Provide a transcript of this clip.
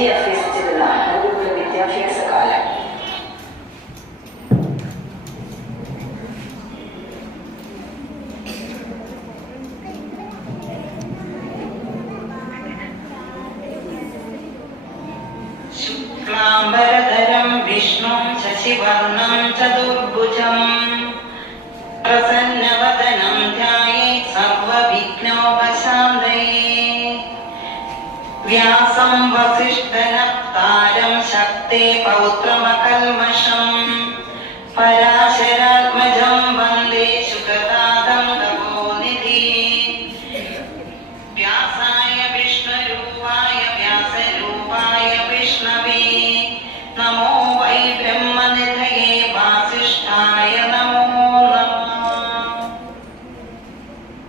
വിദ്യ അഭ്യസിച്ചിരുന്ന ഗുരുകുല വിദ്യാഭ്യാസ കാലം. ശുക്ലാംബരധരം വിഷ്ണും ശശിവർണം ചതുർഭുജം പ്രസന്നവദനം ധ്യായേത് സർവവിഘ്നോപശാന്തയേ. വ്യാസം വസിഷ്ഠനപ്താരം ശക്തേ പൗത്രമകൽമഷം പരാശരാത്മജം